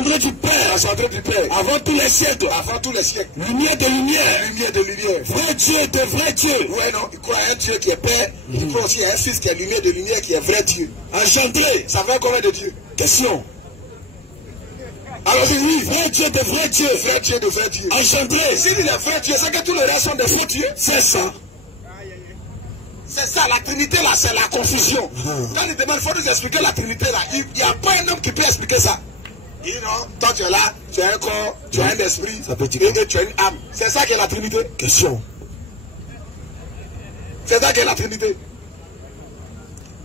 Engendré du Père. Engendré du Père. Avant tous les siècles. Avant tous les siècles. Lumière de lumière. Lumière de lumière. Vrai Dieu de vrai Dieu. Ouais, non, il croit à un Dieu qui est Père. Il croit aussi à un Fils qui est lumière de lumière, qui est vrai Dieu. Engendré. Ça fait combien de Dieu? Question. Alors je dis oui. Vrai Dieu de vrai Dieu. Vrai Dieu de vrai Dieu. Engendré. S'il dit le vrai Dieu, c'est que tous les restes sont des faux dieux. C'est ça. C'est ça, la Trinité là, c'est la confusion. Quand il demande, il faut nous expliquer la Trinité là. Il n'y a pas un homme qui peut expliquer ça. Il dit non, toi tu es là, tu as un corps, tu as un esprit, et tu as une âme. C'est ça qui est la Trinité. Question. C'est ça qui est la Trinité.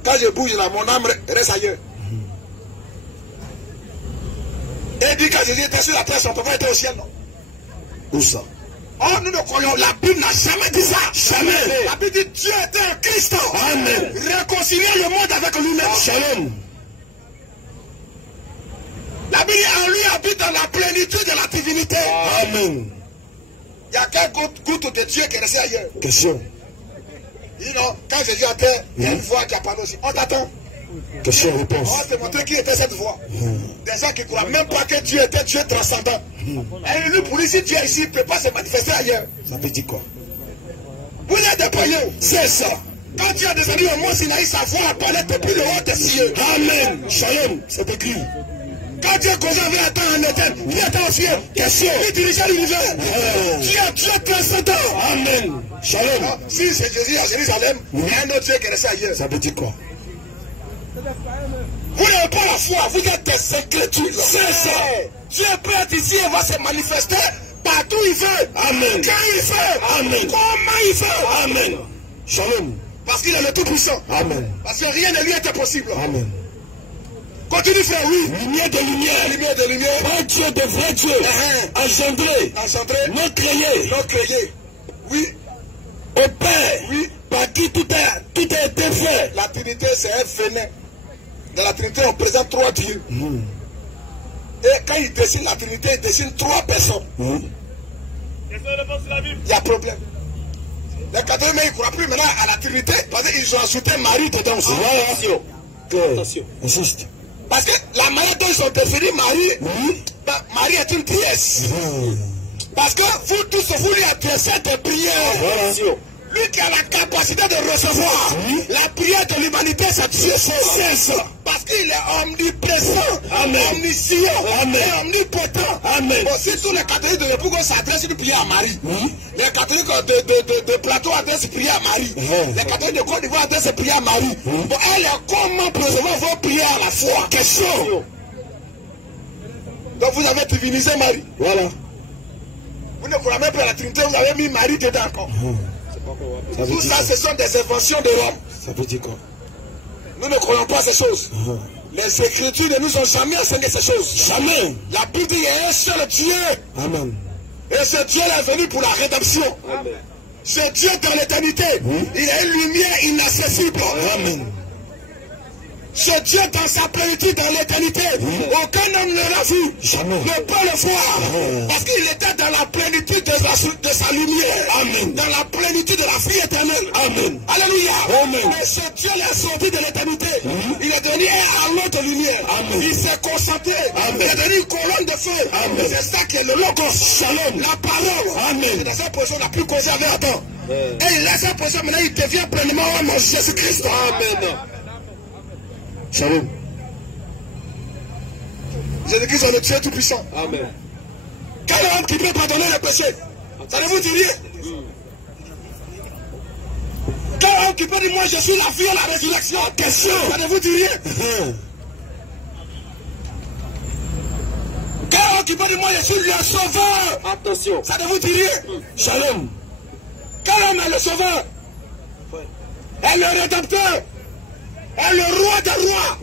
Quand je bouge là, mon âme reste ailleurs. Et il dit quand Jésus était sur la terre, son papa était au ciel, non? Où ça? Oh, nous ne croyons, la Bible n'a jamais dit ça. Jamais. La Bible dit Dieu était un Christ. Amen. Réconcilier le monde avec lui-même. Shalom. La Bible dit en lui habite dans la plénitude de la divinité. Amen. Il n'y a qu'un goutte de Dieu qui est resté ailleurs. Question. Il dit non, quand Jésus était, il y a une voix qui a parlé aussi. On t'attend. Question, réponse. On va te montrer qui était cette voix. Des gens qui ne croient même pas que Dieu était Dieu transcendant. Et lui, pour lui, si Dieu est ici, il ne peut pas se manifester ailleurs. Ça veut dire quoi? Vous êtes des païens. C'est ça. Quand Dieu a descendu au mont Sinaï, sa voix apparaît depuis le haut des cieux. Amen. Shalom. C'est écrit. Quand Dieu causait avec la terre en éternel, qui était aux cieux? Question. Qui dirigeait l'univers? Dieu transcendant. Amen. Shalom. Alors, si c'est Jésus à Jérusalem, il y a un autre Dieu qui est resté ailleurs. Ça veut dire quoi? Vous n'avez pas la foi, vous êtes des incrédules. C'est ça. Dieu peut être ici et va se manifester partout où il veut. Amen. Quand il veut. Amen. Comment il veut. Amen. Shalom. Parce qu'il est le Tout-Puissant. Amen. Parce que rien ne lui était possible. Amen. Continue frère, oui. Lumière de lumière. Lumière de lumière. Vrai Dieu de vrai Dieu. Engendré. Engendré. Non créé. Non créé. Oui. Au Père. Oui. Par qui tout a été fait. La Trinité, c'est un venin. Dans la Trinité, on présente trois dieux. Et quand il dessine la Trinité, il dessine trois personnes. Il y a problème. Les catholiques, ils ne croient plus maintenant à la Trinité parce qu'ils ont ajouté Marie dedans aussi. Attention. Insiste. Parce que la manière dont ils ont défini Marie, Marie est une déesse. Parce que vous tous, vous lui adressez des prières. Lui qui a la capacité de recevoir la prière de l'humanité, c'est Dieu. C'est ça. Parce qu'il est omniprésent, omniscient, et omnipotent. Amen. Bon, si tous les catholiques de l'époque s'adressent une prière à Marie, les catholiques de Plateau adressent une prière à Marie, les catholiques de Côte d'Ivoire adressent une prière à Marie. Bon, elle est comment recevoir vos prières à la fois? Question. Donc vous avez divinisé Marie. Voilà. Vous ne croyez même pas à la Trinité, vous avez mis Marie dedans encore. Tout ça, ce sont des inventions de l'homme. Ça veut dire quoi? Nous ne croyons pas à ces choses. Les Écritures ne nous ont jamais enseigné ces choses. Jamais. La Bible dit qu'il y a un seul Dieu. Amen. Et ce Dieu est venu pour la rédemption. Amen. Ce Dieu dans l'éternité, il est une lumière inaccessible. Amen. Ce Dieu dans sa plénitude dans l'éternité, aucun homme ne l'a vu, jamais. Ne peut le voir, parce qu'il était dans la plénitude de sa lumière. Amen. Dans la plénitude de la vie éternelle. Amen. Alléluia. Amen. Mais ce Dieu l'a sorti de l'éternité. Il est devenu un halo de lumière. Amen. Il s'est concentré. Il est devenu une colonne de feu. C'est ça qui est le logos. Shalom. La parole. Amen. C'est dans sa position la plus causée avec Adam. Et il laisse sa position, maintenant il devient pleinement homme en Jésus-Christ. Amen. Shalom. Jésus-Christ est le Dieu tout-puissant. Amen. Quel homme qui peut pardonner les péchés? Ça ne vous dit rien? Quel homme qui peut dire moi je suis la vie et la résurrection? Question. Ça ne vous dit rien? Quel homme qui peut dire moi je suis le sauveur? Attention. Ça ne vous dit rien? Shalom. Quel homme est le sauveur? Est le rédempteur? Est le roi des rois?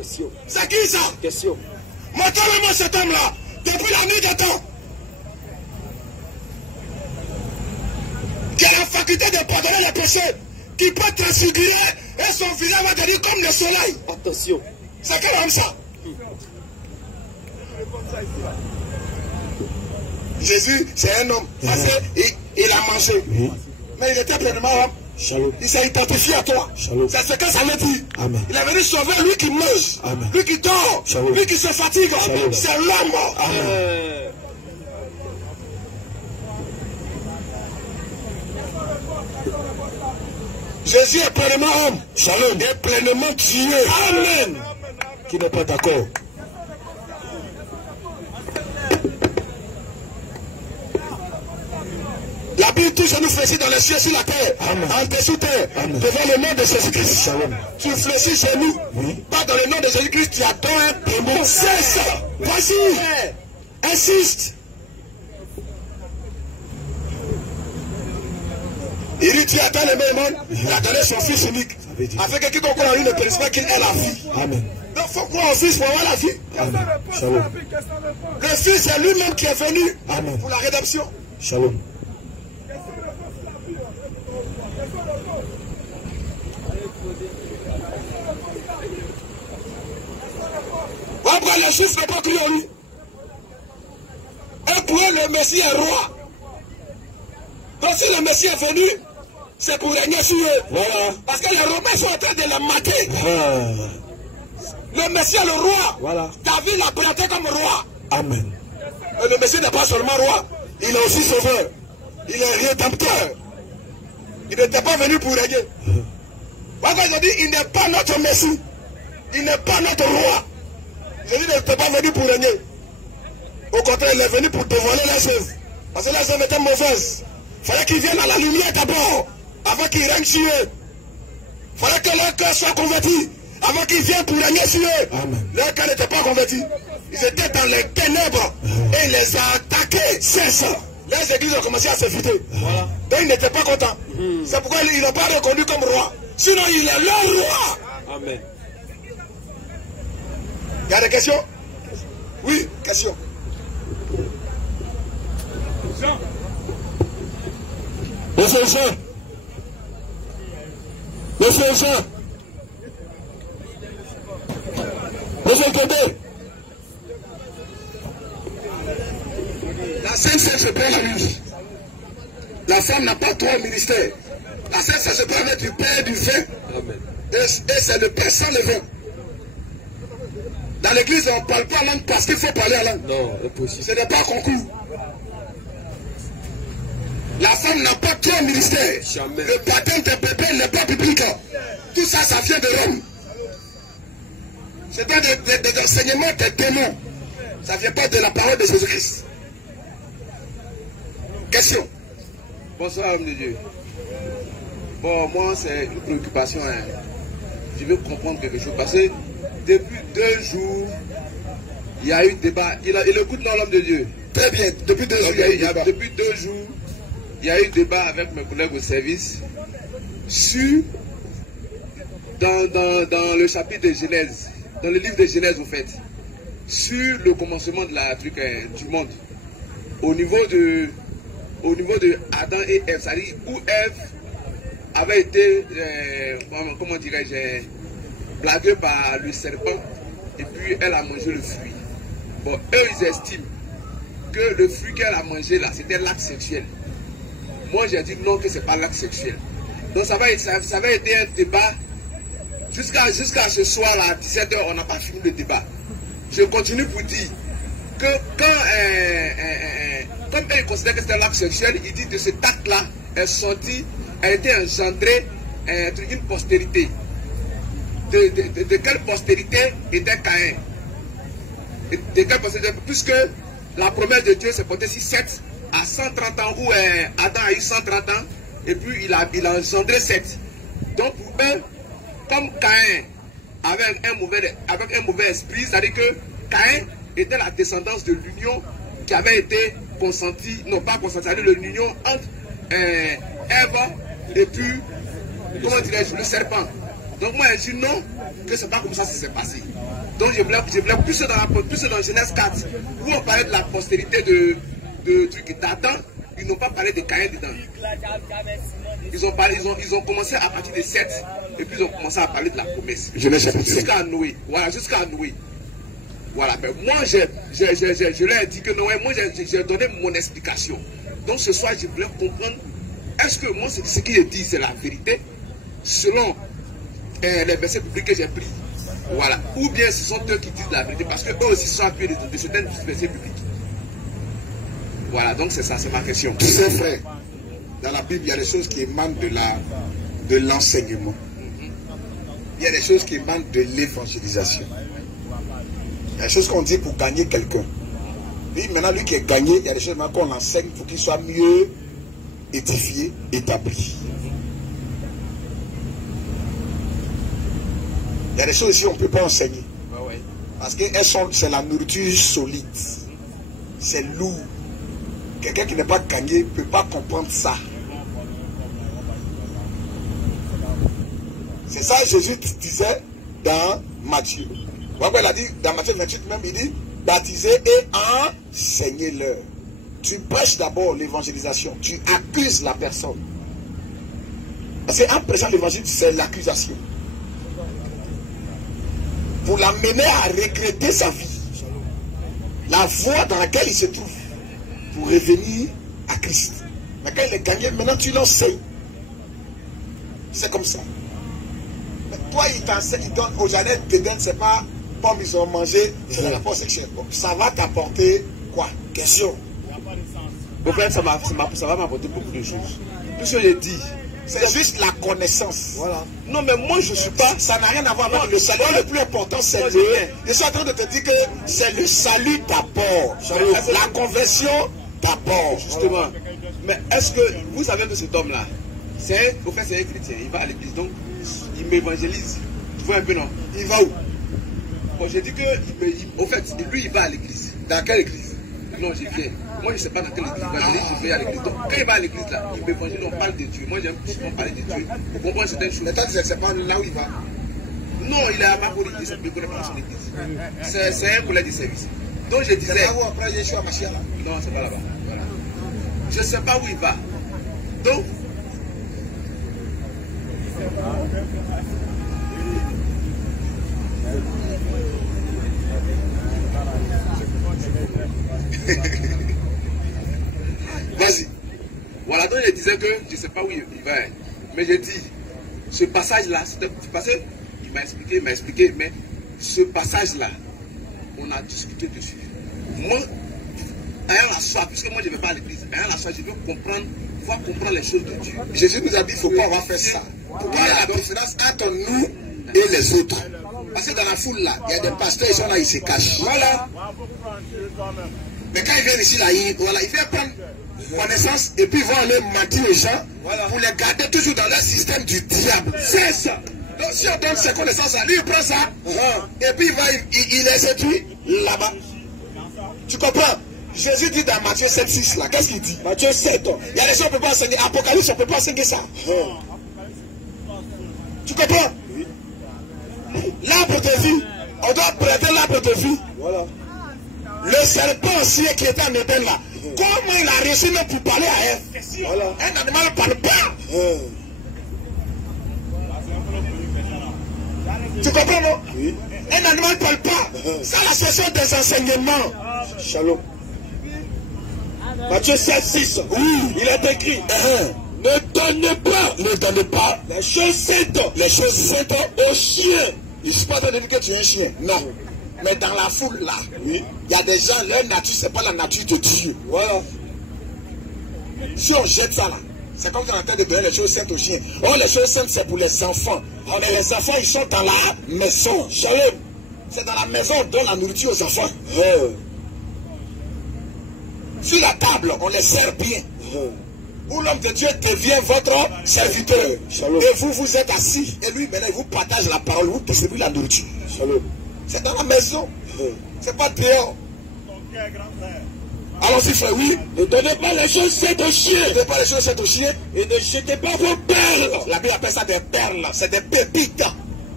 C'est qui ça? Question. Montrez-moi cet homme-là, depuis la nuit des temps, qui a la faculté de pardonner les péchés, qui peut transfigurer et son visage va devenir comme le soleil. Attention. C'est quel homme ça? Jésus, c'est un homme, parce qu'il a mangé, mais il était pleinement homme. Shalom. Il s'est identifié à toi. C'est ce que ça veut dire. Amen. Il est venu sauver lui qui mange, Amen. lui qui dort, Shalom. lui qui se fatigue. Shalom. C'est l'homme. Amen. Jésus est pleinement homme. Shalom. Et pleinement Dieu. Amen. Qui n'est pas d'accord? La Bible touche nous fléchit dans les cieux sur la terre, en dessous terre, devant le nom de Jésus-Christ. Tu fléchis chez nous, pas dans le nom de Jésus-Christ, tu attends un démon. C'est ça. Vas-y, insiste. Il dit, tu attends le même monde, il a donné son fils unique. Afin que quiconque croit en lui ne périsse pas qu'il ait la vie. Amen. Donc il faut croire au fils pour avoir la vie. Amen. Shalom. Le fils, c'est lui-même qui est venu Amen. pour la rédemption. Shalom. Pourquoi les Juifs n'ont pas cru en lui? Et pour eux, le Messie est roi. Donc si le Messie est venu, c'est pour régner sur eux. Voilà. Parce que les Romains sont en train de les mater. Ah. Le Messie est le roi. Voilà. David l'a présenté comme roi. Amen. Et le Messie n'est pas seulement roi, il est aussi sauveur. Il est rédempteur. Il n'était pas venu pour régner. Pourquoi ils ont dit, il n'est pas notre Messie. Il n'est pas notre roi. Jésus n'était pas venu pour régner. Au contraire, il est venu pour dévoiler les œuvres. Parce que les œuvres étaient mauvaises. Il fallait qu'ils viennent à la lumière d'abord, avant qu'ils règnent sur eux. Il fallait que leur cœur soit converti, avant qu'ils viennent pour régner sur eux. Amen. Leur cœur n'était pas converti. Ils étaient dans les ténèbres et il les a attaqués. C'est ça. Les églises ont commencé à se vider. Voilà. Donc ils n'étaient pas contents. C'est pourquoi ils n'ont pas reconnu comme roi. Sinon, il est leur roi. Amen. Il y a des questions? Oui, question. Monsieur Jean. Monsieur Jean. Monsieur Kébé. La Sainte Seine se perd la nuit. La femme n'a pas trois ministères. La Sainte Seine se permet du pain, du vin. Amen. Et c'est le pain sans le vin. Dans l'église, on ne parle pas langue parce qu'il faut parler en langue. Non, impossible. Ce n'est pas un concours. La femme n'a pas trois ministères. Jamais. Le baptême des bébés n'est pas biblique. Tout ça, ça vient de Rome. C'est pas des enseignements des démons. Ça ne vient pas de la parole de Jésus-Christ. Question. Bonsoir, homme de Dieu. Bon, moi, c'est une préoccupation. Hein. Je veux comprendre quelque chose. Parce que depuis 2 jours, il y a eu débat. Il écoute dans l'homme de Dieu. Très bien. Depuis 2 jours, il y a eu débat. Depuis 2 jours, il y a eu débat avec mes collègues au service sur, dans le chapitre de Genèse, dans le livre de Genèse, au fait, sur le commencement de la truc du monde. Au niveau de Adam et Ève, c'est-à-dire où Ève avait été, comment dirais-je, blaguée par le serpent et puis elle a mangé le fruit. Bon, eux ils estiment que le fruit qu'elle a mangé là, c'était l'acte sexuel. Moi j'ai dit non, que c'est pas l'acte sexuel. Donc ça va être un débat jusqu'à ce soir là, à 17h, on n'a pas fini le débat. Je continue pour dire que comme elle considère que c'était l'acte sexuel, il dit de cet acte-là, elle était engendrée une postérité. De quelle postérité était Caïn? De quelle postérité? Puisque la promesse de Dieu s'est portée sur 7 à 130 ans, où Adam a eu 130 ans, et puis il a engendré 7. Donc pour eux, comme Caïn avec un mauvais esprit, c'est-à-dire que Caïn était la descendance de l'union qui avait été consentie, non pas consentie, c'est-à-dire l'union entre Ève et puis, comment dirais-je, le serpent. Donc moi je dis non, que c'est pas comme ça que ça s'est passé. Donc je voulais plus dans Genèse 4, où on parlait de la postérité de d'Adam, ils n'ont pas parlé de Caïn dedans. Ils ont commencé à partir de 7, et puis ils ont commencé à parler de la promesse. Jusqu'à Noé. Voilà, jusqu'à Noé. Voilà, mais moi je leur ai dit que non, moi j'ai donné mon explication. Donc ce soir je voulais comprendre, est-ce que moi, ce qui est dit, c'est la vérité, selon les versets bibliques que j'ai pris? Voilà. Ou bien ce sont eux qui disent la vérité, parce qu'eux aussi sont appuyés de certains versets bibliques. Voilà, donc c'est ça, c'est ma question. Tu sais, frère, dans la Bible, il y a des choses qui émanent de l'enseignement. Il y a des choses qui émanent de l'évangélisation. Il y a des choses qu'on dit pour gagner quelqu'un. Lui, maintenant, lui qui est gagné, il y a des choses qu'on enseigne pour qu'il soit mieux édifié, établi. Il y a des choses ici qu'on ne peut pas enseigner. Parce que c'est la nourriture solide. C'est lourd. Quelqu'un qui n'est pas gagné ne peut pas comprendre ça. C'est ça que Jésus disait dans Matthieu. Il a dit dans Matthieu 28 même, il dit baptisez et enseignez-leur. Tu prêches d'abord l'évangélisation. Tu accuses la personne. Parce qu'en prêchant l'évangile, c'est l'accusation. Pour l'amener à regretter sa vie. La voie dans laquelle il se trouve. Pour revenir à Christ. Mais quand il est gagné, maintenant tu l'enseignes. C'est comme ça. Mais toi, il t'enseigne, il donne au jardin, il te donne, c'est pas pommes, ils ont mangé, c'est la rapport sexuel. Ça va t'apporter quoi? Question. Au fait, ça va m'apporter beaucoup de choses. Tout ce que j'ai dit, c'est juste la connaissance. Voilà. Non, mais moi, je ne suis pas. Ça n'a rien à voir avec le salut. Le plus important, c'est le. Je suis en train de te dire que c'est le salut d'abord. La conversion d'abord. Justement. Mais est-ce que vous savez que cet homme-là, au fait, c'est un chrétien. Il va à l'église. Donc, il m'évangélise. Tu vois un peu, non? Il va où? Bon, j'ai dit que, au fait, lui, il va à l'église. Dans quelle église? Non, j'y viens. Moi, je ne sais pas dans quelle église. Je vais à l'église. Donc, quand il va à l'église, là, il m'évangélise, on parle de Dieu. Moi, j'aime souvent parler de Dieu. Pour comprendre certaines choses. Mais toi, tu ne sais pas là où il va? Non, il est à Mabori. Il ne connaît pas son église. C'est un collègue de service. Donc, je disais. C'est là où après Yeshua Mashiach? Non, c'est pas là-bas. Voilà. Je ne sais pas où il va. Donc, vas-y. Voilà, donc je disais que je ne sais pas où il va. Mais j'ai dit, ce passage-là, parce qu'il m'a expliqué, mais ce passage-là, on a discuté dessus. Moi, ayant la foi, puisque moi je ne vais pas à l'église, ayant la foi, je veux comprendre les choses de Dieu. Jésus nous a dit, il ne faut pas avoir fait ça. Pour qu'il y ait la différence entre nous et les autres. Parce que dans la foule là, il y a des pasteurs, ils sont là, ils se cachent. Voilà. Mais quand ils viennent ici, là, il vient prendre connaissance et puis ils vont aller mentir aux gens pour les garder toujours dans leur système du diable. C'est ça. Donc si on donne ses connaissances à lui, il prend ça et puis il les séduit là-bas. Tu comprends? Jésus dit dans Matthieu 7, 6 là, qu'est-ce qu'il dit? Matthieu 7, il y a des gens qui ne peuvent pas enseigner. Apocalypse, on ne peut pas enseigner ça. Tu comprends? L'arbre de vie, on doit prêter l'arbre de vie. Voilà. Le serpent ancien qui était en Éden là, comment il a réussi même pour parler à Ève? Voilà. Un animal ne parle pas. Tu comprends, non? Oui. Un animal ne parle pas. C'est la question des enseignements. Shalom. Matthieu 7, 6. Oui, il est écrit. Ne donnez pas les choses saintes aux chiens. Je ne suis pas en train de dire que tu es un chien. Non. Mais dans la foule là, oui, il y a des gens, leur nature, ce n'est pas la nature de Dieu. Voilà. Si on jette ça là, c'est comme si on est en train de donner les choses saintes aux chiens. Oh, les choses saintes, c'est pour les enfants. Oh, mais les enfants, ils sont dans la maison. Shalom. C'est dans la maison on donne la nourriture aux enfants. Sur la table, on les sert bien. Où l'homme de Dieu devient votre serviteur. Et vous, vous êtes assis. Et lui, maintenant, il vous partage la parole, vous distribue la nourriture. C'est dans la maison. C'est pas dehors. Allons-y, frère, oui. Ne donnez pas les choses saintes aux chiens. Ne donnez pas les choses saintes aux chiens. Et ne jetez pas vos perles. La Bible appelle ça des perles. C'est des pépites.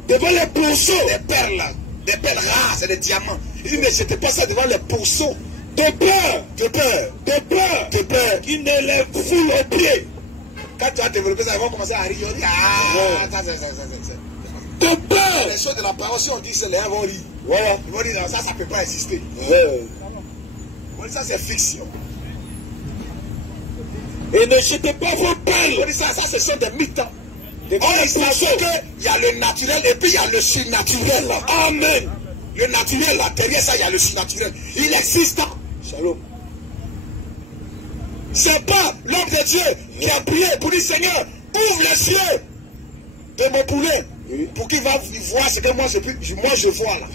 Devant les pourceaux. Des perles. Des perles rares, c'est des diamants. Il dit, ne jetez pas ça devant les pourceaux. De peur qui ne les foule au pied. Quand tu as développé ça, ils vont commencer à rire. De peur. Les choses de la parole, si on dit que les gens vont rire. Voilà. Ils vont dire, ça ne peut pas exister. Ça, c'est fiction. Et ne jetez pas vos pelles. Ça, ce sont des mythes. On sait qu'il y a le naturel et puis il y a le surnaturel. Amen. Le naturel, là, derrière ça, il y a le surnaturel. Il existe. Shalom. C'est pas l'homme de Dieu qui a prié pour dire Seigneur, ouvre les yeux de mon poulet. Oui. Pour qu'il va voir ce que moi je vois là.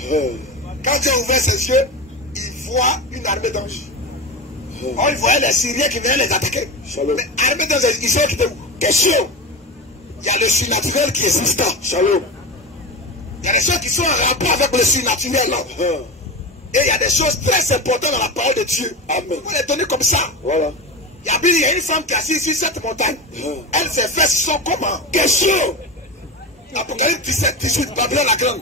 Quand Dieu a ouvert ses yeux, il voit une armée d'anges. Oh, il voyait les Syriens qui venaient les attaquer. Shalom. Mais armée d'anges, ils sont qui étaient où? Question. Il y a le surnaturel qui existe. Shalom. Il y a des choses qui sont en rapport avec le surnaturel là. Et il y a des choses très importantes dans la parole de Dieu. Amen. Il faut les donner comme ça. Voilà. Il y a une femme qui est assise sur cette montagne. Elle, ses fesses sont comment? Question. Apocalypse 17, 18, Babylone la grande.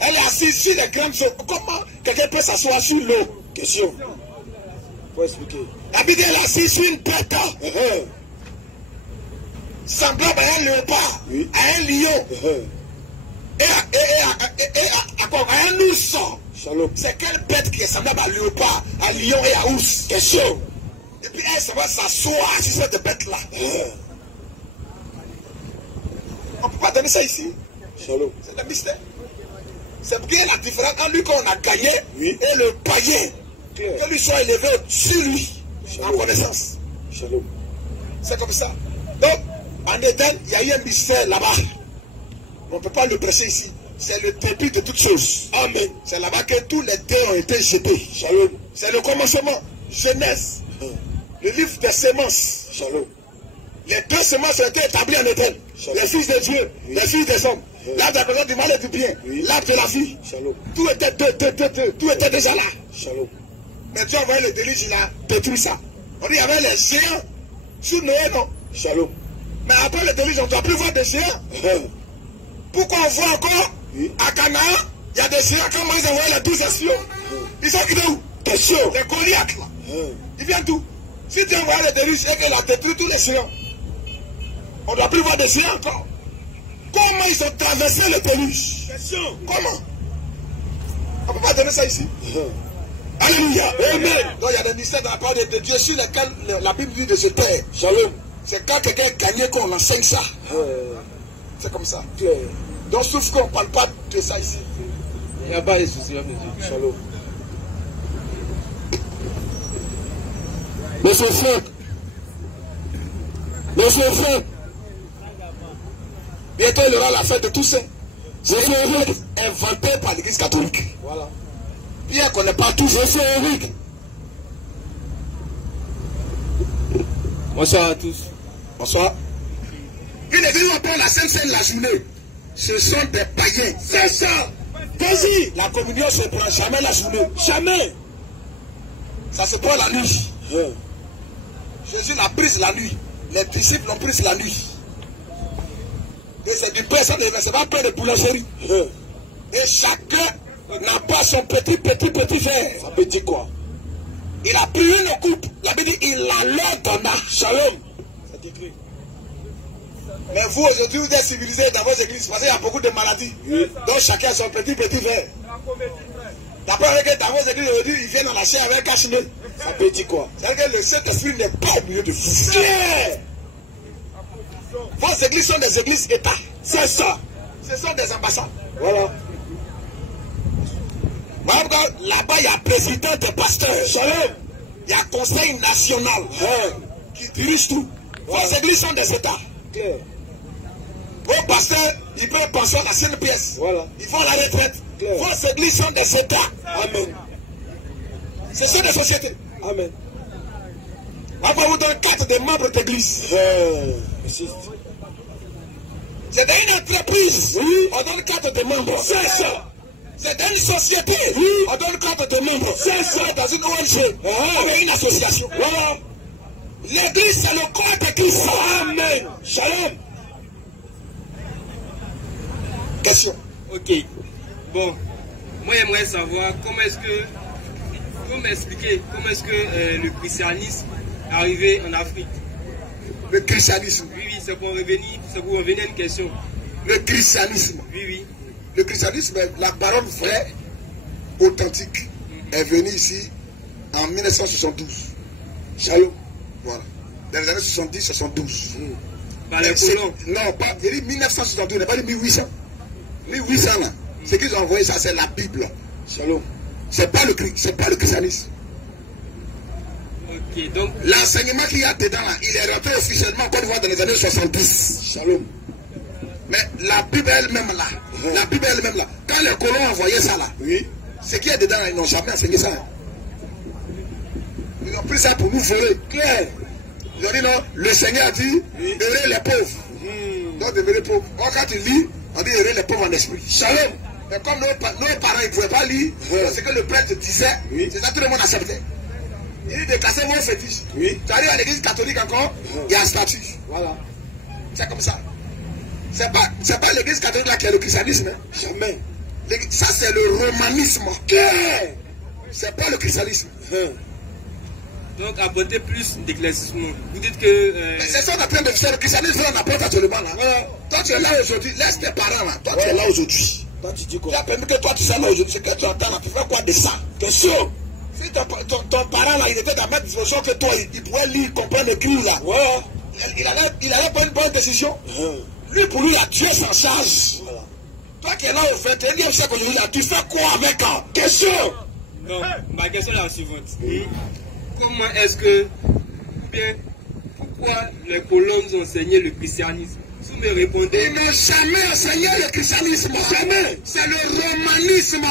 Elle est assise sur les grandes eaux. Comment quelqu'un peut s'asseoir sur l'eau? Question. Faut expliquer. La Bible est assise sur une bête. Semblable à un léopard, Oui. à un lion, à un ours. Shalom. C'est quelle bête qui est semblable à léopard, à lion et à ours? Question. Et puis elle va s'asseoir sur cette bête-là. On ne peut pas donner ça ici. Shalom. C'est le mystère. C'est bien la différence entre lui qu'on a gagné Oui. et le païen. Claire. Que lui soit élevé sur lui, en Shalom. connaissance. Shalom. C'est comme ça. Donc, en Éden, il y a eu un mystère là-bas. On ne peut pas le prêcher ici. C'est le début de toutes choses. Amen. C'est là-bas que tous les dés ont été jetés. Shalom. C'est le commencement. Genèse. Le livre des semences. Shalom. Les deux semences ont été établies en Éden. Shalom. Les fils de Dieu, Oui. les fils des hommes. L'arbre de la connaissance du mal et du bien. Oui. L'arbre de la vie. Shalom. Tout était, tout était déjà là. Shalom. Mais Dieu a envoyé le déluge, il a détruit ça. On dit qu'il y avait les géants sous Noé, non? Shalom. Mais après le déluge, on ne doit plus voir des géants. Pourquoi on voit encore Oui. à Canaan, il y a des géants quand Moïse a envoyé les 12 espions. Ils sont quittés où? Question. Les Goliaths là. Ils viennent d'où? Si Dieu a envoyé le déluge et qu'il a détruit tous les géants, on ne doit plus voir des géants encore. Comment ils ont traversé le déluge? Question. Comment? On ne peut pas donner ça ici. Alléluia. Amen. Donc il y a des mystères dans la parole de Dieu sur lesquels la Bible dit de se taire. Shalom. C'est quand quelqu'un est gagné qu'on enseigne ça. C'est comme ça. Claire. Donc sauf qu'on ne parle pas de ça ici. Il n'y a pas de souci. Shalom. Monsieur Franck. Monsieur Franck. Bientôt il y aura la fête de Toussaint. C'est inventé par l'église catholique. Voilà. Bien qu'on n'est pas tous. C'est Eric. Bonsoir à tous. Bonsoir. Une église où on prend la Sainte Seine la journée. Ce sont des païens. C'est ça. Vas-y. La communion ne se prend jamais la journée. Jamais. Ça se prend la nuit. Jésus l'a prise la nuit. Les disciples l'ont prise la nuit. Et c'est du pain, ça ne pas pain de boulangerie. Et chacun n'a pas son petit verre. Ça peut dire quoi? Il a pris une coupe. La Bible dit, il la leur donna. Shalom. Ça t'écrit. Mais vous, aujourd'hui, vous êtes civilisés dans vos églises parce qu'il y a beaucoup de maladies. Oui. Donc chacun a son petit verre. D'après que dans vos églises aujourd'hui, ils viennent dans la chair avec un cache-nez. Ça peut dire quoi? C'est-à-dire que le Saint-Esprit n'est pas au milieu de vous. Claire. Vos églises sont des églises État. C'est ça. Ce sont des ambassades. Voilà. Voilà pourquoi là-bas, il y a président de pasteurs. Shalom. Il y a conseil national qui dirige tout. Vos églises sont des États. Claire. Vos pasteurs, ils peuvent penser à la seule pièce. Voilà. Ils vont à la retraite. Claire. Vos églises sont des États. Amen. Ce sont des sociétés. Amen. On va vous donner 4 des membres d'église. Insiste. C'est dans une entreprise. Oui. On donne 4 des membres. C'est ça. C'est dans une société. Oui. On donne 4 des membres. C'est ça. Dans une ONG. On est une association. Voilà. L'église, c'est le corps de Christ. Amen. Shalom. Question. Ok. Bon, moi j'aimerais savoir comment est-ce que, comment m'expliquer comment est-ce que le christianisme est arrivé en Afrique. Le christianisme. Oui, oui, c'est pour revenir à une question. Le christianisme. Oui, oui. Le christianisme, la parole vraie, authentique, est venue ici en 1972. Shalom. Voilà. dans les années 70-72. Par les colons. Non, pas, il dit 1972, il n'a pas dit 1800. 1800 là. Ce qu'ils ont envoyé, ça c'est la Bible. Shalom. C'est pas le christianisme. Ok, donc. L'enseignement qu'il y a dedans là, il est rentré officiellement en Côte d'Ivoire dans les années 70. Shalom. Mais la Bible elle-même là, quand les colons envoyaient ça là, Oui. ce qui est dedans, ils n'ont jamais enseigné ça. Ils ont pris ça pour nous voler. Clair. Ils ont dit non, le Seigneur a dit, heureux les pauvres. Donc devenez pauvres. Or, quand tu lis, on dit heureux les pauvres en esprit. Shalom. Mais comme nos parents ils ne pouvaient pas lire, ce que le prêtre disait, c'est ça tout le monde acceptait. Il dit de casser vos fétiches. Oui. Tu arrives à l'église catholique encore, il y a un statut. Voilà. C'est comme ça. C'est pas l'église catholique là qui est le christianisme. Hein. Jamais. Ça c'est le romanisme. Clair. C'est pas le christianisme. Donc, apporter plus d'éclaircissement. Vous dites que. Mais c'est ça qu'on est en train de faire. Le christianisme, on apporte actuellement là. Toi, tu es là aujourd'hui. Laisse tes parents là. Toi, tu es là aujourd'hui. Toi, tu dis quoi? Tu as permis que toi, tu sois là aujourd'hui. Ce que tu entends là, tu fais quoi de ça? Question. Si ton parent là, il était dans la même disposition que toi, il pouvait lire, comprendre le cul là. Ouais. Il allait prendre une bonne décision. Lui, pour lui, là, Dieu s'en charge. Voilà. Toi qui es là au 21e siècle aujourd'hui, là, tu fais quoi avec un? Question. Non, ma question est la suivante. Comment est-ce que. Bien, pourquoi les colons nous ont enseigné le christianisme? Vous me répondez. Ils n'ont jamais enseigné le christianisme. Jamais. C'est le romanisme.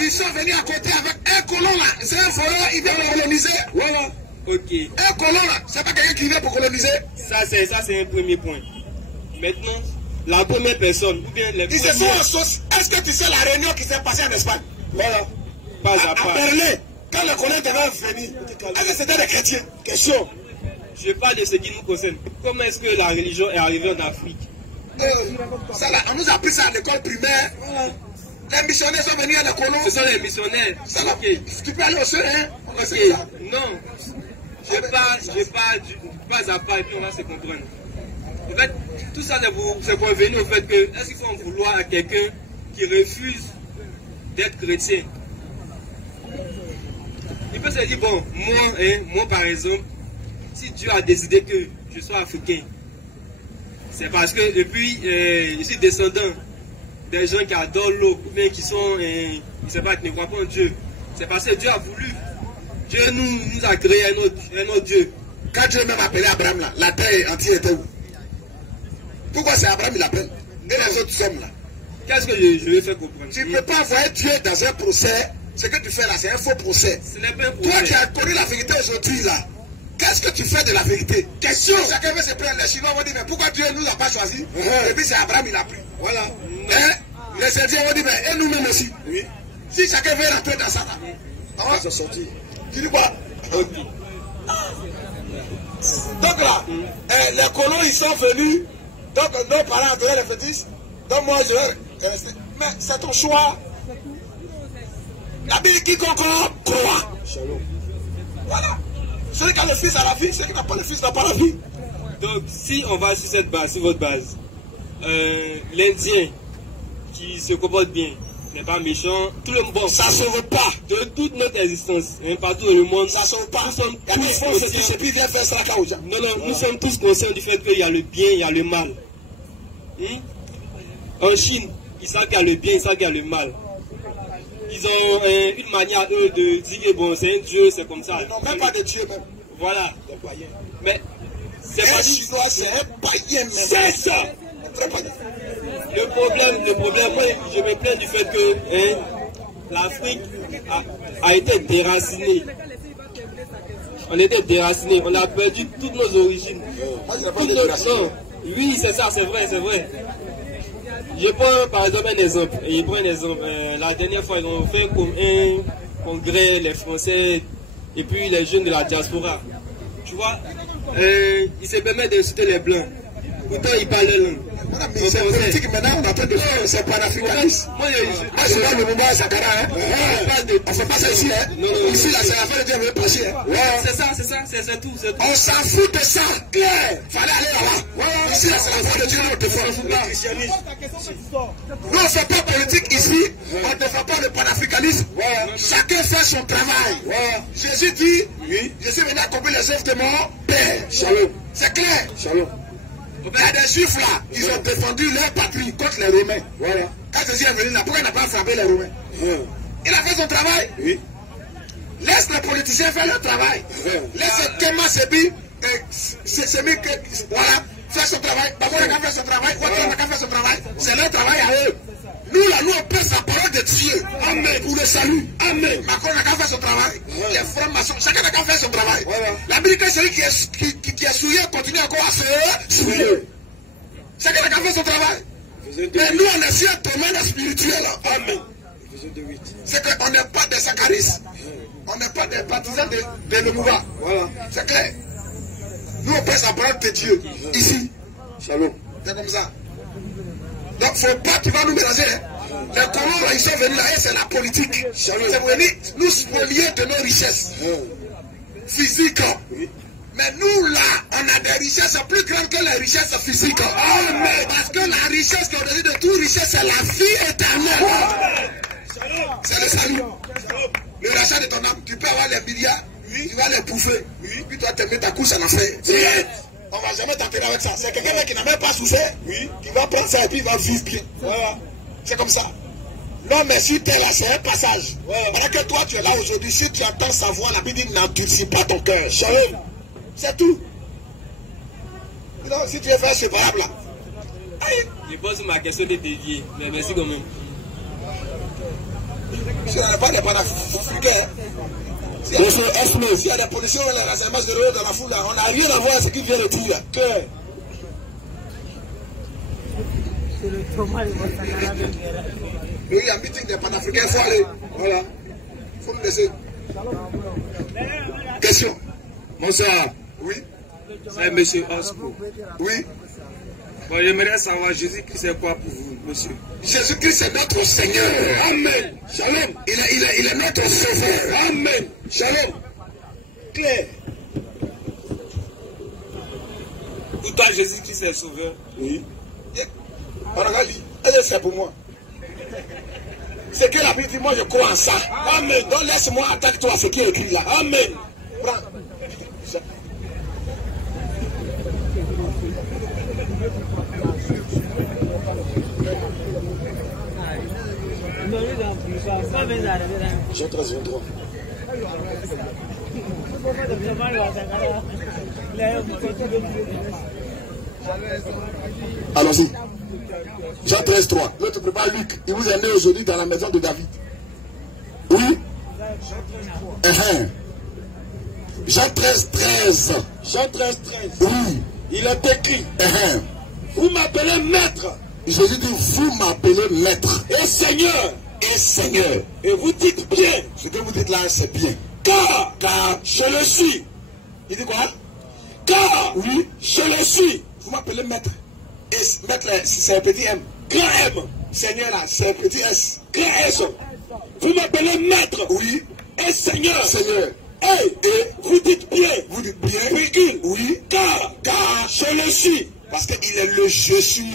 Ils sont venus à côté avec un colon là. C'est un voleur, il vient coloniser. Voilà. Ok. Un colon là, c'est pas quelqu'un qui vient pour coloniser. Ça, c'est un premier point. Maintenant, la première personne, ou bien les Ils se sont en sauce. Est-ce que tu sais la réunion qui s'est passée en Espagne? Voilà. pas à À pas. Berlin, quand le colon devait venir, est-ce que c'était des chrétiens? Question. Je parle de ce qui nous concerne. Comment est-ce que la religion est arrivée en Afrique? Ça là, on nous a appris ça à l'école primaire. Les missionnaires sont venus à la colon. Ce sont les missionnaires. Ça là, Ok. tu peux aller au seul, hein? On va Ok. essayer ça. Non. Je parle pas à pas et puis on va se comprendre. En fait, tout ça c'est convenu au fait que est-ce qu'il faut en vouloir à quelqu'un qui refuse d'être chrétien? Il peut se dire, bon, moi par exemple, si Dieu a décidé que je sois africain, c'est parce que depuis, je suis descendant des gens qui adorent l'eau, ou bien qui sont, je sais pas, qui ne croient pas en Dieu. C'est parce que Dieu a voulu. Dieu nous a créé un autre Dieu. Quand Dieu même appelé Abraham là, la terre entière était où? Pourquoi c'est Abraham il appelle? Et les autres sommes là. Qu'est-ce que je vais faire comprendre? Tu ne peux pas envoyer Dieu dans un procès. Ce que tu fais là, c'est un faux procès. Ce n'est pas un Toi procès. qui as connu la vérité aujourd'hui là, qu'est-ce que tu fais de la vérité? Question. Chacun veut se prendre. Les Chinois vont dire, mais pourquoi Dieu ne nous a pas choisi? Et puis c'est Abraham il a pris. Voilà. Hein? Les Indiens vont dire, mais et nous-mêmes aussi. Oui. Si chacun veut rentrer dans ça là. Hein? Ils sont sortis. Tu dis quoi? Ok. Donc là, les colons ils sont venus. Donc nos parents ont donné les fétiches. Donc moi je vais rester. Mais c'est ton choix. La Bible quiconque croit. Shalom. Voilà. Celui qui a le fils a la vie, celui qui n'a pas le fils n'a pas la vie. Donc, si on va sur cette base, sur votre base, l'Indien qui se comporte bien, n'est pas méchant, tout le monde, bon, Ça ne sauve pas. de toute notre existence, partout dans le monde, Ça ne sauve pas. nous sommes Il y a des tous faux fétiches et conscients. puis il vient faire ça aux gens. Non, nous sommes tous conscients du fait qu'il y a le bien, il y a le mal. En Chine, ils savent qu'il y a le bien, ils savent qu'il y a le mal. Ils ont une manière, eux, de dire que bon, c'est un Dieu, c'est comme ça. Non, même pas de Dieu même. Voilà. Des païens. Mais c'est Un pas Chinois, c'est un païen même. C'est ça. Un vrai païen. Le problème, moi, je me plains du fait que l'Afrique a été déracinée. On était déracinés, on a perdu toutes nos origines. Moi, je n'ai pas Toutes de nos- déraciné. non. Oui, c'est ça, c'est vrai, c'est vrai. Je prends par exemple un exemple. La dernière fois, ils ont fait un congrès, les Français et puis les jeunes de la diaspora. Tu vois, ils se permettent d'insulter les Blancs. Pourtant, il parle langue. Voilà, mais c'est politique maintenant, on est en train de faire, c'est panafricanisme. Moi, Ah, c'est pas le moment à Sakara, hein. On fait pas ça ici, hein. Ici, là, c'est la fin de Dieu, on veut passer, hein. c'est tout. On s'en fout de ça, clair. Fallait aller là-bas. Ici, là, c'est la fin de Dieu, on te fait. Nous, on ne fait pas politique ici, on ne fait pas le panafricanisme. Chacun fait son travail. Jésus dit, Jésus venait accomplir les œuvres de mon Père. Shalom. C'est clair. Shalom. Il y a des juifs là, ils ont défendu leur patrie contre les Romains. Voilà. Quand Jésus est venu là, pourquoi il n'a pas frappé les Romains? Il a fait son travail. Oui. Laisse les politiciens faire leur travail. Laisse Kema Sebi, voilà, faire son travail. Babou n'a qu'à faire son travail. Ouattara n'a qu'à faire son travail. C'est leur travail à eux. Nous là, nous on presse la parole de Dieu. Amen. Pour le salut. Amen. Macron n'a qu'à faire son travail. Les francs-maçons, chacun n'a qu'à faire son travail. L'Américain, c'est lui qui est souillé, continue encore à faire souillé. Chacun n'a qu'à faire son travail. Mais nous, on est sur un domaine spirituel. Amen. C'est qu'on n'est pas des sacaristes. On n'est pas des partisans de l'Emouva. Voilà. C'est clair. Nous, on presse la parole de Dieu. Ici. Shalom. C'est comme ça. Donc, il ne faut pas tu vas nous mélanger. Les colons, là, ils sont venus là, et c'est la politique. C'est venir nous spolier de nos richesses physiques. Mais nous, là, on a des richesses plus grandes que les richesses physiques. Amen. Parce que la richesse qu'on dit de toute richesse, c'est la vie éternelle. C'est le salut. Le rachat de ton âme, tu peux avoir les milliards, tu vas les bouffer. Puis toi, tu mets ta couche à l'enfer. On ne va jamais t'enterrer avec ça. C'est quelqu'un qui n'a même pas souffert, qui va prendre ça et puis il va vivre bien. Voilà. C'est comme ça. Non, mais si tu es là, c'est un passage. Voilà que toi, tu es là aujourd'hui. Si tu entends sa voix, la Bible dit n'endurcis pas ton cœur. Shalom. C'est tout. Non, si tu es fait séparable là. Je pose ma question de dévier, mais merci quand même. Si on n'a pas de panafricains, s'il y a des policiers ou les renseignements de dans la foule, on n'a rien à voir à ce qu'il vient de dire. Il y a un meeting des panafricains, il faut aller. Voilà. Il faut me laisser. Question. Bonsoir. Oui. C'est M. Osco. Oui. Bon, j'aimerais savoir, Jésus-Christ, c'est quoi pour vous, monsieur? Jésus-Christ est notre Seigneur. Amen. Shalom. Il est notre Sauveur. Amen. Shalom. Claire. Pour toi, Jésus-Christ est Sauveur? Oui. Regarde, c'est pour moi. C'est que la Bible dit, moi je crois en ça. Amen. Donc laisse-moi attaque-toi à ce qui est écrit là. Amen. Prends. Jean 13, 23. Allons-y. Jean 13, 3. L'autre prépare Luc. Il vous est né aujourd'hui dans la maison de David. Oui. Jean 13, 13. Jean 13, 13. Oui. Il est écrit. Vous m'appelez maître. Jésus dit, vous m'appelez maître. Et Seigneur. Et Seigneur. Et vous dites bien. Ce que vous dites là, c'est bien. Car je le suis. Il dit quoi? Car, oui, je le suis. Vous m'appelez maître. Et maître, c'est un petit M. Grand M. Seigneur là, c'est un petit S. Grand S. Vous m'appelez maître. Oui. Et Seigneur. Seigneur. Et vous dites bien. Vous dites bien. Virgule. Oui. Car je le suis. Parce qu'il est le je suis.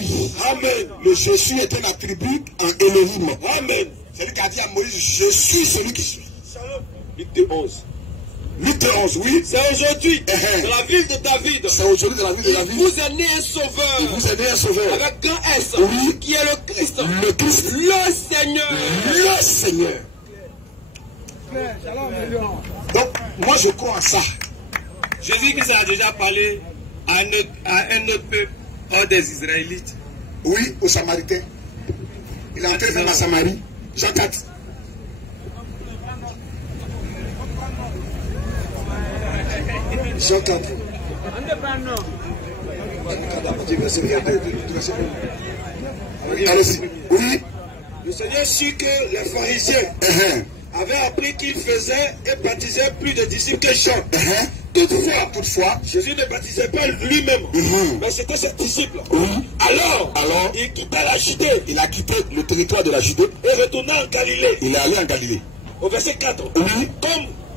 Amen. Le je suis est un attribut en Elohim. Amen. C'est lui qui a dit à Moïse, je suis celui qui suis. Luc 11. Luc 11, oui. C'est aujourd'hui, dans la ville de David. C'est aujourd'hui dans la ville de David. Vous est né un sauveur. Vous est né un sauveur. Avec grand S. Oui. Qui est le Christ. Le Christ. Le Seigneur. Le Seigneur. Donc, moi je crois en ça. Jésus-Christ a déjà parlé à un autre peuple hors des Israélites. Oui, aux Samaritains. Il est entré dans la Samarie. Jean 4. Jean 4. Allez-y. Oui. Le Seigneur sut que les pharisiens avait appris qu'il faisait et baptisait plus de disciples que Jean. Toutefois, Jésus ne baptisait pas lui-même, mais c'était ses disciples. Alors, il quitta la Judée. Il a quitté le territoire de la Judée Et retourna en Galilée. Il est allé en Galilée. Au verset 4. Comme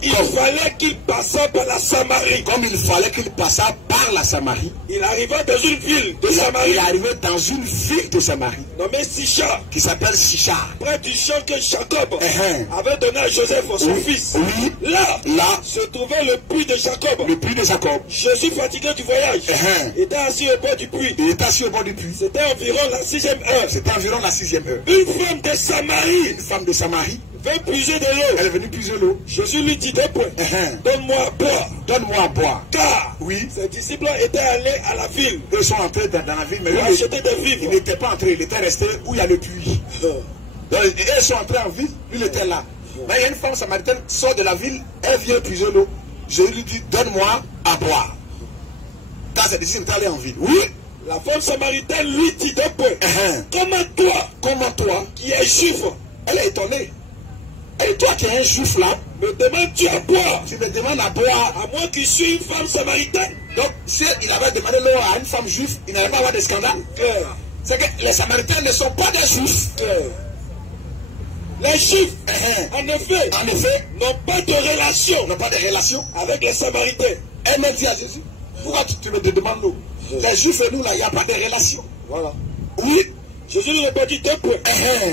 il fallait qu'il passât par la Samarie. Comme il fallait qu'il passât par la Samarie. Il arriva dans une ville de Samarie. Il est arrivé dans une ville de Samarie. Nommée Sichar. Qui s'appelle Sichar. Près du champ que Jacob avait donné à Joseph, son fils. Là se trouvait le puits de Jacob. Le puits de Jacob. Jésus, fatigué du voyage, était assis au bord du puits. Il était assis au bord du puits. C'était environ la 6e heure. C'était environ la 6e heure. Une femme de Samarie. Une femme de Samarie. Vint puiser de l'eau. Elle est venue puiser l'eau. Jésus lui dit 2 points. Donne-moi à boire. Donne-moi à boire. Car ses disciples étaient allés à la ville. Ils sont entrés dans la ville, mais ils achetaient des vivres. Il n'était pas entré, il était resté où il y a le puits. Donc, ils sont entrés en ville, lui il était là. Là, il y a une femme samaritaine qui sort de la ville, elle vient puiser l'eau. Jésus lui dit, donne-moi à boire. Car ses disciples étaient allés en ville. La femme samaritaine lui dit 2 points. Comment toi, qui es juif, elle est étonnée. Et toi qui es un juif là, me demandes-tu à boire? Tu me demandes à boire. À moi qui suis une femme samaritaine. Donc, si il avait demandé l'eau à une femme juive, il n'allait pas avoir de scandale. C'est que les Samaritains ne sont pas des juifs. Les juifs, en effet, n'ont pas de relation. Avec les Samaritains. Elle m'a dit à Jésus, pourquoi tu me demandes l'eau? Les juifs et nous là, il n'y a pas de relation. Voilà. Oui. Jésus lui répondit 2 points.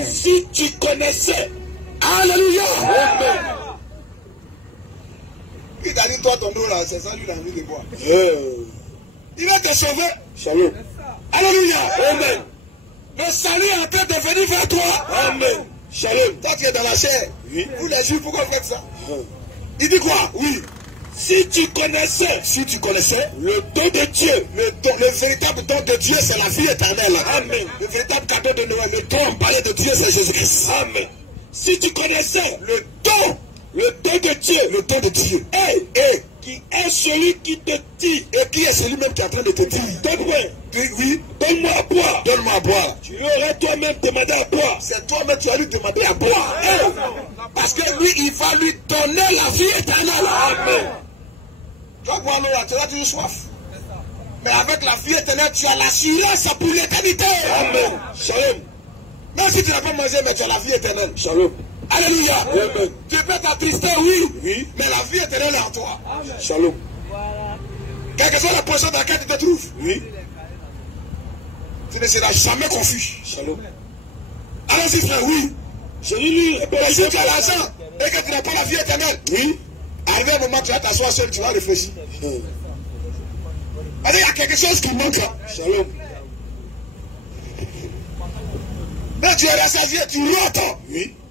Si tu connaissais. Alléluia. Amen. Il t'a dit, toi, ton eau là, c'est ça, lui, il a envie de boire. Il va te sauver. Shalom. Alléluia. Amen. Le salut est en train de venir vers toi. Amen. Shalom. Toi qui es dans la chair. Vous les juifs, pourquoi vous faites ça? Il dit quoi? Si tu connaissais le don de Dieu, le véritable don de Dieu, c'est la vie éternelle. Amen. Le véritable cadeau de Noël, le don parlé de Dieu, c'est Jésus-Christ. Amen. Si tu connaissais le don de Dieu, et qui est celui qui te dit, et qui est celui-même qui est en train de te dire, donne-moi à boire. Tu lui aurais toi-même demandé à boire. C'est toi-même qui as lui demandé à boire. Parce que lui, il va lui donner la vie éternelle. Amen. Tu vas boire l'eau là, tu auras toujours soif. Mais avec la vie éternelle, tu as l'assurance pour l'éternité. Amen. Shalom. Même si tu n'as pas mangé, mais tu as la vie éternelle. Shalom. Alléluia. Amen. Tu peux t'attrister, oui. Mais la vie éternelle est en toi. Amen. Shalom. Quelle que soit la position dans laquelle tu te trouves, tu ne seras jamais confus. Shalom. Allons-y, frère, Je lui mais si tu as l'argent et que tu n'as pas la vie éternelle, arrivé un moment, tu vas t'asseoir seul, tu vas réfléchir. Il y a quelque chose qui manque là. Shalom. Mais tu es rassasié, tu rotes.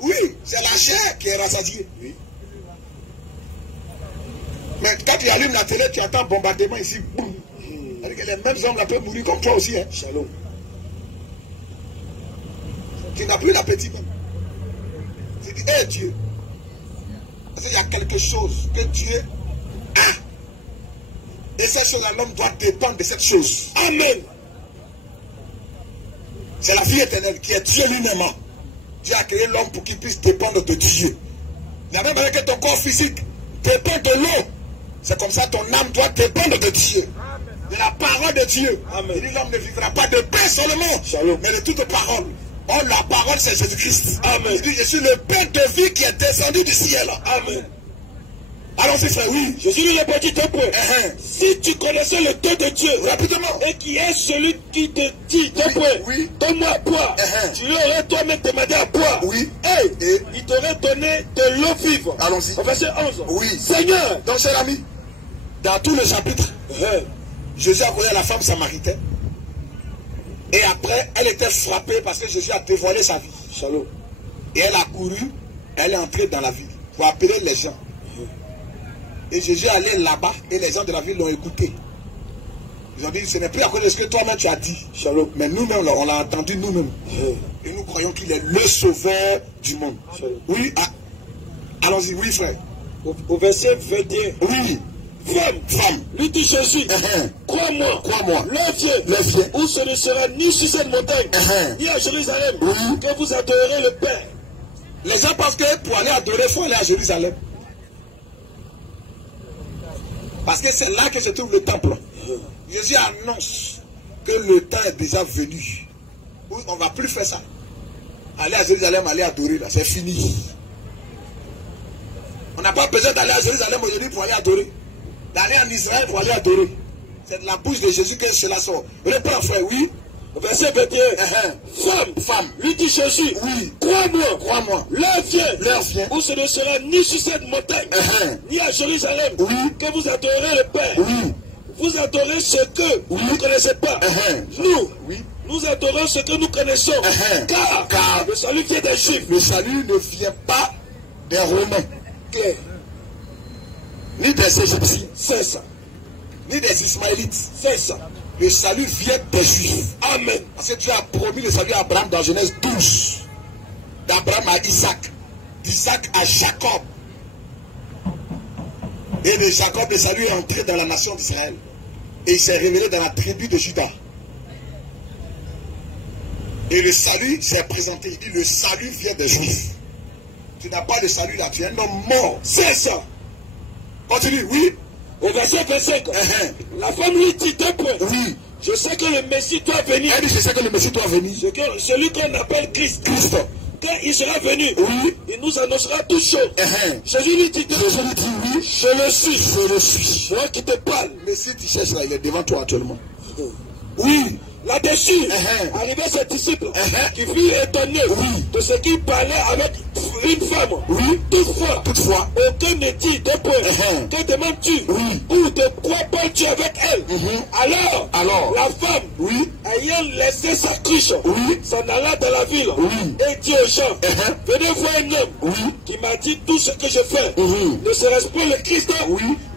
Oui, c'est la chair qui est rassasiée. Mais quand tu allumes la télé, tu attends bombardement ici. Boum. C'est-à-dire que les mêmes hommes là peuvent mourir comme toi aussi. Shalom. Tu n'as plus l'appétit même. Tu dis, hé Dieu, parce qu'il y a quelque chose que Dieu a. Et cette chose-là, l'homme doit dépendre de cette chose. Amen. C'est la vie éternelle qui est Dieu lui-même. Dieu a créé l'homme pour qu'il puisse dépendre de Dieu. Il y a même avec ton corps physique dépend de l'eau. C'est comme ça ton âme doit dépendre de Dieu. De la parole de Dieu. Amen. Il dit l'homme ne vivra pas de pain seulement, Shalom. mais de toute parole. Or la parole c'est Jésus-Christ. Amen. Il dit je suis le pain de vie qui est descendu du ciel. Amen. Allons-y frère, Jésus lui répondit 2 points. Si tu connaissais le don de Dieu, rapidement, et qui est celui qui te dit 2 points, donne-moi à boire, tu lui aurais toi-même demandé à boire. Et il t'aurait donné de l'eau vive. Allons-y. Au verset 11. Seigneur. Donc cher ami, dans tout le chapitre, Jésus a connu la femme samaritaine. Et après, elle était frappée parce que Jésus a dévoilé sa vie. Shalom. Et elle a couru, elle est entrée dans la ville pour appeler les gens. Et Jésus est allé là-bas et les gens de la ville l'ont écouté. Ils ont dit, ce n'est plus à cause de ce que toi-même tu as dit. Shalom. Mais nous-mêmes, on l'a entendu nous-mêmes. Et nous croyons qu'il est le sauveur du monde. Shalom. Oui, allons-y, oui frère. Au verset 21. Oui. Femme, lui dit Jésus, crois-moi, le vieux, où ce ne sera ni sur cette montagne, ni à Jérusalem, que vous adorerez le Père. Les gens pensent que pour aller adorer, il faut aller à Jérusalem. Parce que c'est là que se trouve le temple. Jésus annonce que le temps est déjà venu. Où on ne va plus faire ça. Aller à Jérusalem, aller adorer, là, c'est fini. On n'a pas besoin d'aller à Jérusalem aujourd'hui pour aller adorer. D'aller en Israël pour aller adorer. C'est de la bouche de Jésus que cela sort. Reprends, frère, oui. Verset 21. Femme, lui dit Jésus, oui, crois-moi, l'heure vient, où ce ne sera ni sur cette montagne, ni à Jérusalem, oui, que vous adorerez le Père. Oui. Vous adorez ce que vous ne connaissez pas. Nous adorons ce que nous connaissons. Car le salut vient des Juifs. Le salut ne vient pas des Romains. Ni des Égyptiens. C'est ça. Ni des Ismaélites. C'est ça. Le salut vient des Juifs. Amen. Parce que Dieu a promis le salut à Abraham dans Genèse 12. D'Abraham à Isaac. D'Isaac à Jacob. Et de Jacob, le salut est entré dans la nation d'Israël. Et il s'est révélé dans la tribu de Juda. Et le salut s'est présenté. Il dit, le salut vient des Juifs. Tu n'as pas de salut là, tu es un homme mort. C'est ça. Continue, oui. Au verset 25, la femme lui dit 2 points. Oui. Je sais que le Messie doit venir. Elle dit, je sais que le Messie doit venir. Celui qu'on appelle Christ. Quand il sera venu, oui, il nous annoncera tout chaud. Jésus lui dit, oui, je le suis. Moi qui te parle. Mais si tu cherches là, il est devant toi actuellement. Oui. Là-dessus, arrivaient ses disciples qui furent étonnés de ce qu'il parlait avec une femme. Oui. Toutefois, aucun ne dit 2 points. Que demandes-tu? Ou de quoi parles-tu avec elle? Alors, la femme, ayant laissé sa cruche, s'en alla dans la ville et dit aux gens, venez voir un homme qui m'a dit tout ce que je fais. Ne serait-ce pas le Christ?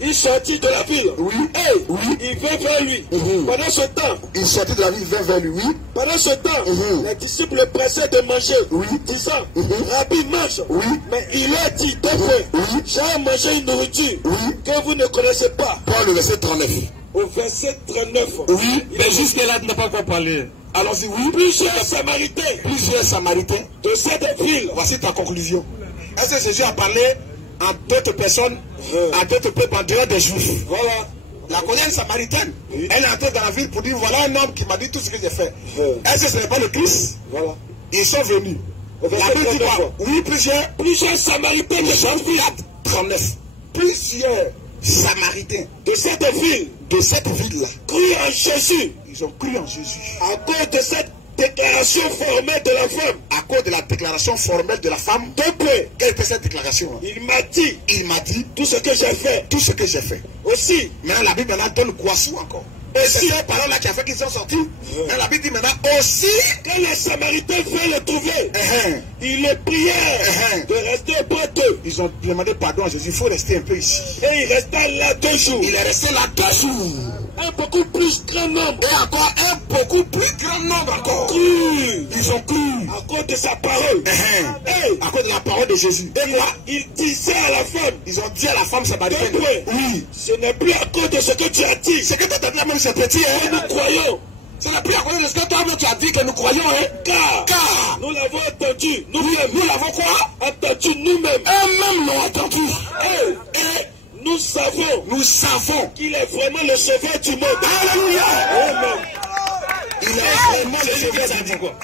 Il sortit de la ville et il vint vers lui. Pendant ce temps, il sortit de la ville, il vint vers lui. Pendant ce temps, les disciples le pressaient de manger, disant, Rabbi, mange. Mais il a dit 2 points. J'ai mangé une nourriture que vous ne connaissez pas. Paul, le verset 39. Au verset 39. Mais jusque-là, tu n'as pas encore parlé. Allons-y, Plusieurs Samaritains de cette ville. Voici ta conclusion. Est-ce que Jésus a parlé à d'autres personnes, à d'autres peuples, en dehors des Juifs? Voilà. La connaît Samaritaine. Elle est entrée dans la ville pour dire, voilà un homme qui m'a dit tout ce que j'ai fait. Est-ce que ce n'est pas le Christ? Voilà. Ils sont venus. La Bible dit quoi? Oui, plusieurs Samaritains de cette ville. 39. Plusieurs Samaritains de cette ville-là, crurent en Jésus. Ils ont cru en Jésus. À cause de cette déclaration formelle de la femme. À cause de la déclaration formelle de la femme. 2 points. Quelle était cette déclaration? Il m'a dit tout ce que j'ai fait. Aussi. Maintenant la Bible maintenant donne quoi sous encore? Et c'est cette parole-là qui a fait qu'ils sont sortis. La Bible dit maintenant aussi. Quand les Samaritains veulent le trouver, ils le prièrent de rester auprès d'eux. Ils ont demandé pardon à Jésus. Il faut rester un peu ici. Et il resta là 2 jours. Il est resté là 2 jours. Un beaucoup plus grand nombre. Et encore un beaucoup plus grand nombre encore. Ils ont cru. À cause de sa parole. À cause de la parole de Jésus. Et quoi? Ils disaient à la femme. Ils ont dit à la femme samaritaine. Oui. Ce n'est plus à cause de ce que tu as dit. Ce que tu as dit même c'est petit. Nous croyons. Ce n'est plus à cause de ce que toi tu as dit que nous croyons. Car nous l'avons entendu. Nous l'avons quoi? Entendu nous-mêmes. Eux-mêmes l'ont entendu. Et nous savons qu'il est vraiment le sauveur du monde. Alléluia. Amen. Il est vraiment le sauveur du monde.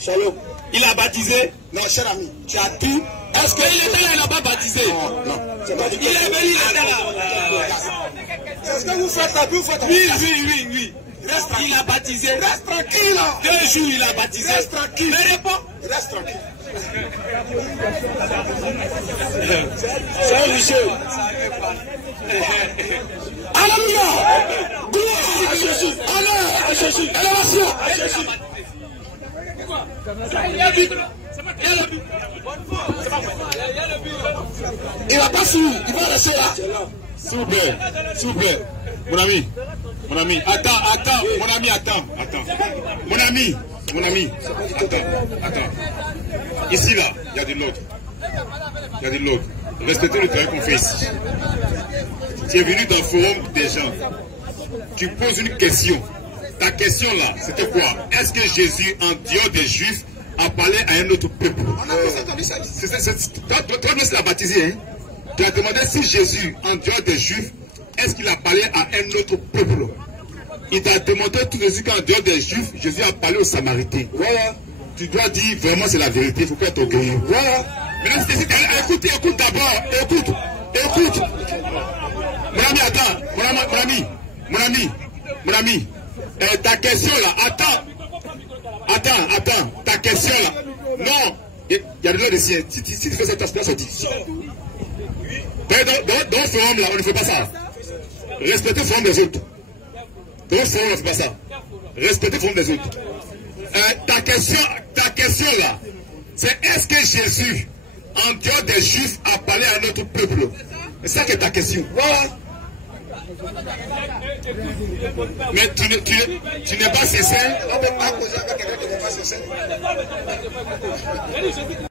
Shalom. Il a baptisé? Non, cher ami, tu as dit. Est-ce qu'il était là, il n'a pas baptisé? Non. Il est venu, il était là. Est-ce que vous faites la bouffe? Oui. Il a baptisé. Reste tranquille. 2 jours, il a baptisé. Reste tranquille. Mais réponds. Reste tranquille. C'est un Michel. Alléluia. Gloire à Jésus. Honneur à Jésus. Élévation à Jésus. Il va pas suivre. Il va rester là. S'il vous plaît. Mon ami, attends, mon ami, attends. Mon ami, attends. Ici, là, il y a de l'autre. Respectez le travail qu'on fait ici. Tu es venu dans le forum des gens. Tu poses une question. Ta question là, c'était quoi? Est-ce que Jésus, en dehors des Juifs, a parlé à un autre peuple. Toi, c'est la baptisé. Hein? Tu as demandé si Jésus, en dehors des Juifs, est-ce qu'il a parlé à un autre peuple? Il t'a demandé tout de suite qu'en dehors des Juifs, Jésus a parlé aux Samaritains. Voilà. Tu dois dire vraiment c'est la vérité, il ne faut pas être orgueilleux. Voilà. Maintenant, écoute d'abord, écoute. Mon ami, attends, mon ami, ta question là, attends, ta question là, non, il y a le droit de signer, si tu fais ça, tu vas sortir. Dans le forum là, on ne fait pas ça. Respectez le forum des autres. Dans le forum, on ne fait pas ça. Respectez le forum des autres. Ta question là, c'est est-ce que Jésus, en dehors des Juifs, a parlé à notre peuple? C'est ça que ta question. Voilà. Mais tu n'es pas sincère. On ne peut pas causer avec quelqu'un qui n'est pas sincère.